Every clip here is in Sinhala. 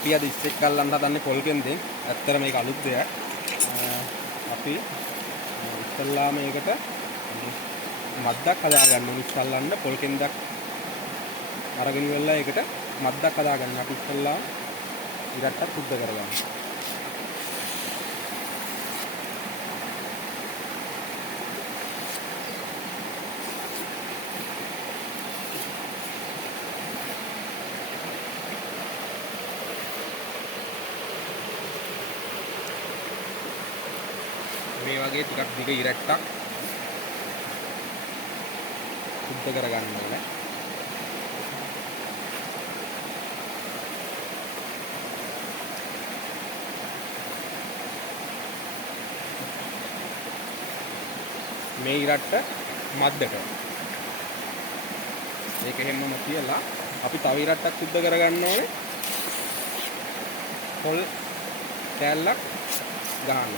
අපි අද ඉස්සෙක් ගල්ලන්න හදන්නේ පොල් කෙන්දෙන්. ඇත්තට මේක අලුත් දෙයක්. අපි ඉස්සල්ලාම මේකට මද්දක් හදාගන්න ඕනේ. ඉස්සල්ලන්න පොල් කෙන්දක් අරගෙන ඉවරලා ඒකට මද්දක් හදාගන්න. අපි ඉස්සල්ලාම ඉරට්ටක් සුද්ධ කරගන්න. මේ වගේ ටිකක් දිග ඉරට්ටක් සුද්ධ කරගන්න ඕනේ. මේ ඉරට්ට මද්දට මේක හැමම තියලා අපි තව ඉරට්ටක් සුද්ධ කරගන්න ඕනේ. පොල් කෑල්ලක් ගහන්න.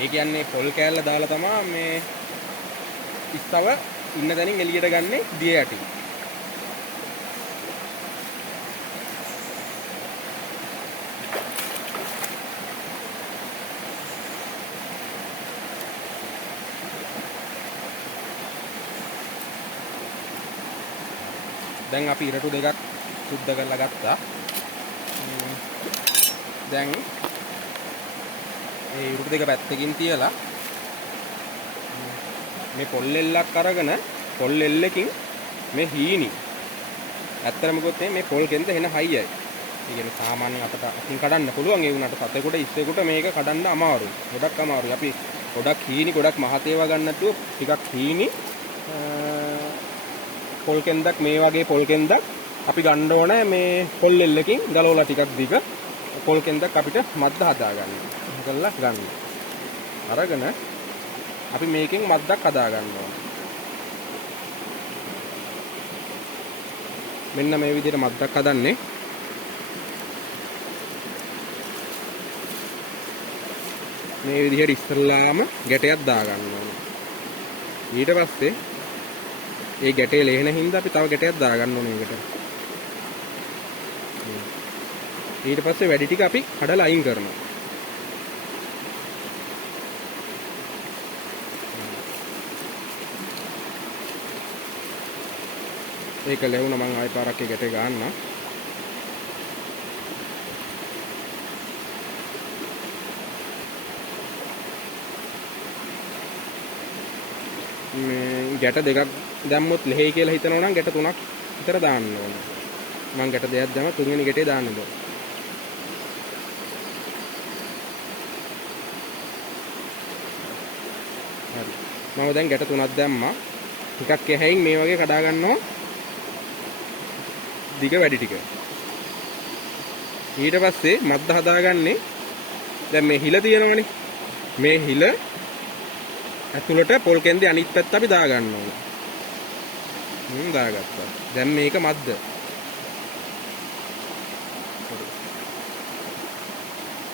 ඒ කියන්නේ පොල් කෑල්ල දාලා තමයි මේ ඉස්සව ඉන්න තැනින් එළියට ගන්නේ දිය යටි. දැන් අපි ඉරටු දෙකක් සුද්ධ කරලා ගත්තා. දැන් මේ ඉරටු දෙක පැත්තකින් තියලා මේ පොල් එල්ලක් අරගෙන පොල් එල්ලකින් මේ හීනි ඇත්තටම කිව්වොත් මේ පොල් කෙන්ද එන හයියයි. ඒ කියන්නේ සාමාන්‍යයෙන් අතට අකින් කඩන්න පුළුවන්. ඒ වුණාට සතෙකුට ඉස්සෙකුට මේක කඩන්න අමාරුයි. ගොඩක් අමාරුයි. අපි ගොඩක් හීනි ගොඩක් මහතේවා ගන්න නැතුව ටිකක් හීනි පොල් කෙන්දක් මේ වගේ පොල් කෙන්දක් අපි ගන්න ඕනේ මේ පොල් එල්ලකින් ගලවලා ටිකක් දිග පොල් කෙන්දක් අපිට මද්ද හදාගන්න. කරලා ගන්න. අරගෙන අපි මේකෙන් මද්දක් හදාගන්න ඕනේ. මෙන්න මේ විදිහට මද්දක් හදන්නේ. මේ විදිහට ඉස්සල්ලාම ගැටයක් දාගන්න ඕනේ. ඊට පස්සේ ඒ ගැටේ ලේන හින්දා අපි තව ගැටයක් දාගන්න ඕනේ ඒකට. ඊට පස්සේ වැඩි ටික අපි කඩලා අයින් කරනවා. ඒක ලැබුණා මම ආයෙ පාරක් ඒ ගැටේ ගන්නවා. මේ ගැට දෙකක් දැම්මොත් ලෙහෙයි කියලා හිතනවා නම් ගැට තුනක් විතර දාන්න ඕනේ. මම ගැට දෙකක් දැම්ම තුන්වෙනි ගැටේ දාන්න ඕනේ. හරි. මම දැන් ගැට තුනක් දැම්මා. ටිකක් එහැයින් මේ වගේ කඩා ගන්නවා. දිග වැඩි ටික. ඊට පස්සේ මද්ද හදාගන්නේ දැන් මේ හිල තියෙනවනේ. මේ හිල ඇතුළට පොල් කෙන්දේ අනිත් පැත්ත අපි දාගන්න ඕනේ. දාගත්තා. දැන් මේක මද්ද.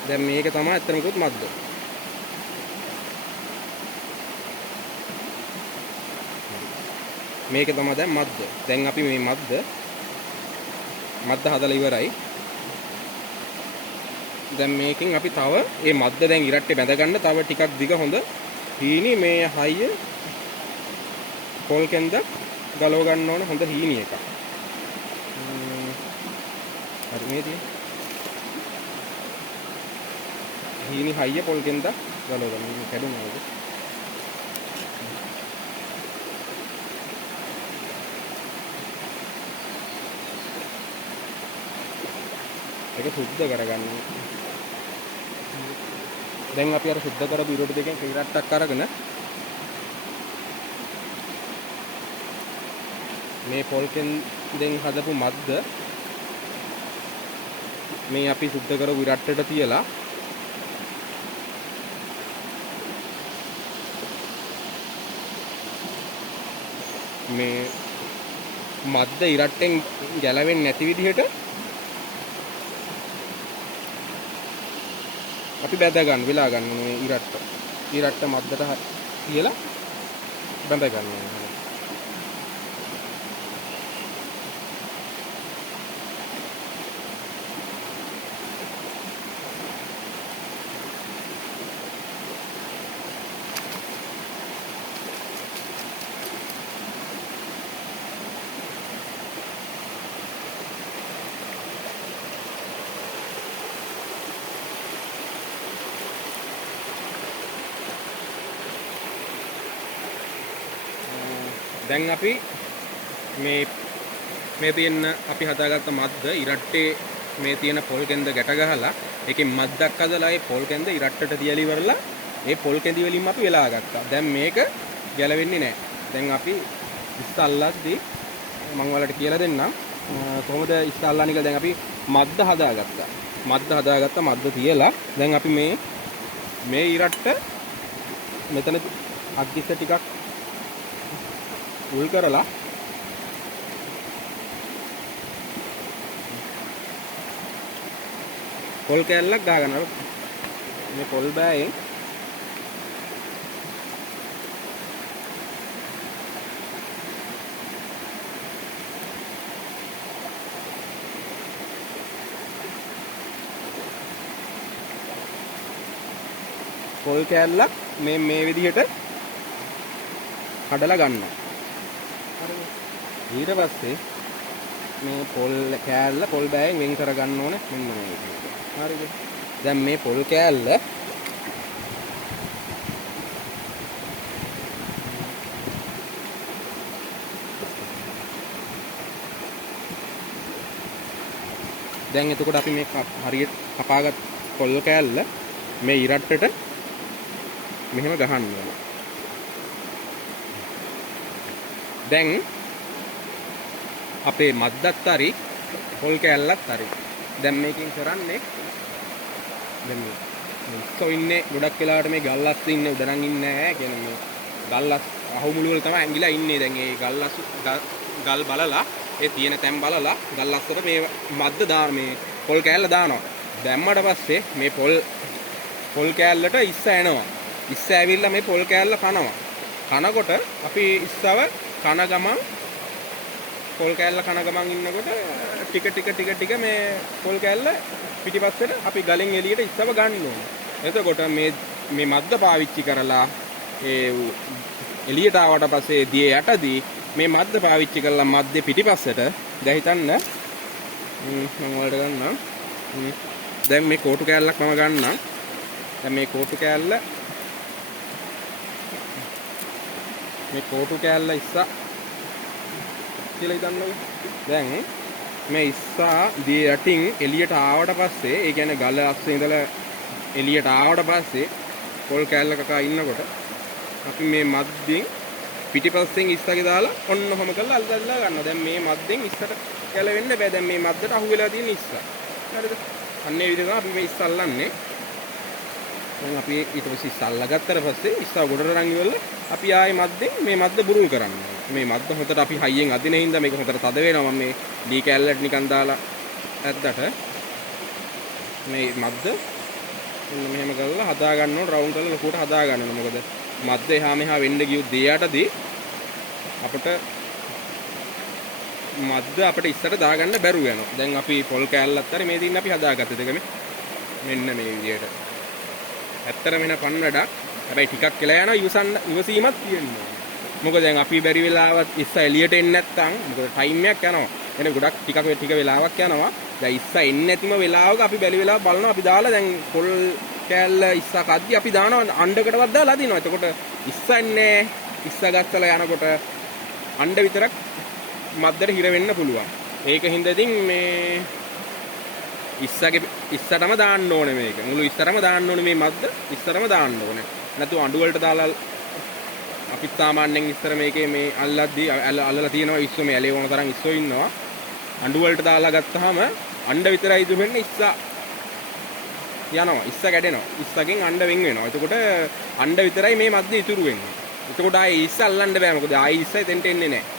දැන් මේක තමයි ඇත්තටම කිව්වොත් මද්ද. මේක තමයි දැන් මද්ද. දැන් අපි මේ මද්ද හදලා ඉවරයි. දැන් මේකෙන් අපි තව මේ මද්ද දැන් ඉරට්ටේ බැඳ ගන්න තව ටිකක් දිග හොඳ හීනි මේ හයිය පොල් කෙන්ද ගලව ගන්න ඕන හොඳ හීනි එකක්. හරි මේ තියෙන හීනි හයිය පොල් කෙන්ද ගලව ගන්න කැඩුනා ඒක. ඒක සුද්ධ කරගන්න. දැන් අපි අර සුද්ධ කරපු ඉරටු දෙකෙන් ඉරට්ටක් අරගෙන මේ පොල් කෙන්දෙන් හදපු මද්ද මේ අපි සුද්ධ කරපු ඉරට්ටට තියලා මේ මද්ද ඉරට්ටෙන් ගැලවෙන්නේ නැති විදිහට අපි බැද ගන්න වෙලා ගන්න මේ ඉරට්ට මද්දට තියලා බැඳ ගන්න ඕනේ. දැන් අපි මේ තියෙන අපි හදාගත්ත මද්ද ඉරට්ටේ මේ තියෙන පොල් කෙන්ද ගැට ගහලා ඒකෙන් මද්දක් හදලා ඒ පොල් කෙන්ද ඉරට්ටට තියලා ඉවරලා ඒ පොල් කෙඳි වලින්ම අපි වෙලා ගත්තා. දැන් මේක ගැලවෙන්නේ නැහැ. දැන් අපි ඉස්සල්ලාද්දී මම ඔයාලට කියලා දෙන්නම් කොහොමද ඉස්සල්ලාන්නේ කියලා. දැන් අපි මද්ද හදාගත්තා. මද්ද තියලා දැන් අපි මේ ඉරට්ට මෙතන අක්කිස්ස ටිකක් උල් කරලා පොල් කෑල්ලක් ගහ ගන්නවා. මේ පොල් බෑයෙන් පොල් කෑල්ලක් මේ විදිහට කඩලා ගන්නවා. හරිද? ඊට පස්සේ මේ පොල් කෑල්ල පොල් බෑයෙන් වෙන් කර ගන්න ඕනේ මෙන්න මේ විදිහට. හරිද? දැන් මේ පොල් කෑල්ල දැන් එතකොට අපි මේ හරියට කපාගත් පොල් කෑල්ල මේ ඉරට්ටට මෙහෙම ගහන්න ඕනේ. දැන් අපේ මද්දත් හරි පොල් කෑල්ලත් හරි. දැන් මේකෙන් කරන්නේ දැන් මේ ඉන්නේ ගොඩක් වෙලාවට මේ ගල්ලස් ඉන්නේ උඩ නම් ඉන්නේ නැහැ කියන මේ ගල්ලස් අහුමුළු වල තමයි ඇඟිලා ඉන්නේ. දැන් ඒ ගල් බලලා ඒ තියෙන තැන් බලලා ගල්ලස්තර මේ මද්ද මේ පොල් කෑල්ල දානවා. දැම්මට පස්සේ මේ පොල් කෑල්ලට ඉස්ස එනවා. ඉස්ස ඇවිල්ලා මේ පොල් කෑල්ල කනවා. කනකොට අපි ඉස්සව කන ගමන් පොල් කෑල්ල කන ගමන් ඉන්නකොට ටික මේ පොල් කෑල්ල පිටිපස්සට අපි ගලෙන් එළියට ඉස්සව ගන්න ඕනේ. එතකොට මේ මද්ද පාවිච්චි කරලා ඒ එළියට ආවට පස්සේ දියේ යටදී මේ මද්ද පාවිච්චි කරලා මද්දේ පිටිපස්සට දැන් හිතන්න මම වලට ගන්නම්. දැන් මේ කෝටු කෑල්ලක් මම ගන්නම්. දැන් මේ කෝටු කෑල්ල ඉස්සා කියලා හිතන්නකෝ. දැන් මේ ඉස්සා දී යටින් එළියට ආවට පස්සේ ඒ කියන්නේ ගල අස්සේ ඉඳලා එළියට ආවට පස්සේ පොල් කෑල්ල කකා ඉන්නකොට අපි මේ මද්දෙන් පිටිපස්සෙන් ඉස්සගේ දාලා ඔන්න ඔහම කරලා අල්ලලා ගන්නවා. දැන් මේ මද්දෙන් ඉස්සට ගැලවෙන්න බෑ. දැන් මේ මද්දට අහු වෙලා තියෙන ඉස්ස. හරිද? අන්න ඒ විදිහට අපි මේ ඉස්ස අල්ලන්නේ. දැන් අපි ඊට පස්සේ ඉස්ස අල්ලගත්තට පස්සේ ඉස්ස ගොඩට අරන් ඉවරලා අපි ආයේ මද්දෙන් මේ මද්ද බුරුල් කරන්නේ. මේ මද්ද හොතට අපි හයියෙන් අදින හින්දා මේක හොතට තද වෙනවා. මම මේ දී කෑල්ලට නිකන් දාලා ඇද්දට මේ මද්ද මෙහෙම කරලා හදා ගන්න ඕන. රවුන්ඩ් කරලා ලොකුවට හදා ගන්න ඕන. මොකද මද්ද එහා මෙහා වෙන්න ගියොත් දෙයටදී අපිට මද්ද අපිට ඉස්සර දාගන්න බැරුව යනවා. දැන් අපි පොල් කෑල්ලත් හරි මේ දින්න අපි හදාගත්ත දෙක මෙන්න මේ විදියට. ඇත්තටම වෙන පන්නඩක්. හැබැයි ටිකක් කියලා යනවා ඉවසීමක් තියෙනවා. මොකද දැන් අපි බැරි වෙලාවත් ඉස්ස එළියට එන්නේ නැත්තම් මොකද ටයිම් එකක් යනවා. එනේ ගොඩක් ටික වෙලාවක් යනවා. දැන් ඉස්ස එන්නේ නැතිම වෙලාවක අපි බැරි වෙලාව බලනවා. අපි දාලා දැන් පොල් කෑල්ල ඉස්ස කද්දි අපි දානවා අණ්ඩකටවත් දාලා අදිනවා. එතකොට ඉස්ස එන්නේ ඉස්ස ගස්සලා යනකොට අණ්ඩ විතරක් මද්දට හිර වෙන්න පුළුවන්. ඒක හින්දා ඉතින් මේ ඉස්සටම දාන්න ඕනේ මේක. මුළු ඉස්සරම දාන්න ඕනේ මේ මද්ද ඉස්සරම දාන්න ඕනේ. නැතු අඬු වලට දාලා අපි සාමාන්‍යයෙන් ඉස්සර මේකේ මේ අල්ලද්දී අල්ලලා තියෙනවා ඉස්සෝ මේ ඇලේ වුණ තරම් ඉස්සෝ ඉන්නවා. අඬු වලට දාලා ගත්තාම අඬ විතරයි ඉතුරු වෙන්නේ. ඉස්ස යනවා. ඉස්ස කැඩෙනවා. ඉස්සගෙන් අඬ වෙන් වෙනවා. එතකොට අඬ විතරයි මේ මද්ද ඉතුරු වෙන්නේ. එතකොට ආයේ ඉස්ස අල්ලන්න බෑ. මොකද ආයේ ඉස්ස එතෙන්ට එන්නේ නැහැ.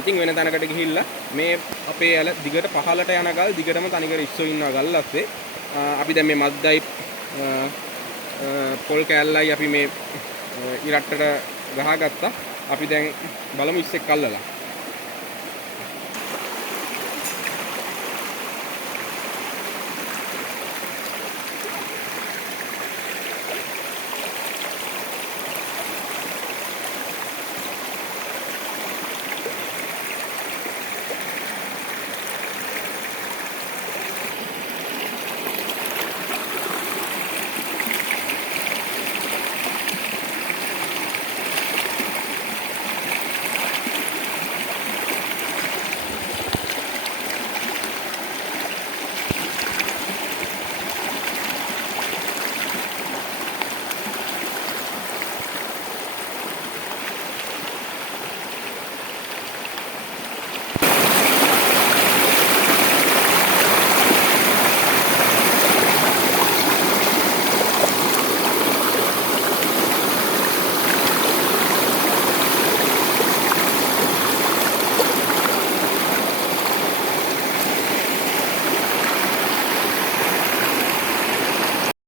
ඉතින් වෙන තැනකට ගිහිල්ලා මේ අපේ ඇල දිගට පහලට යන ගල් දිගටම තනිකර ඉස්සෝ ඉන්නවා ගල් අස්සේ. අපි දැන් මේ මද්දයි පොල් කෑල්ලයි අපි මේ ඉරට්ටට ගහගත්තා. අපි දැන් බලමු ඉස්සෙක් අල්ලලා.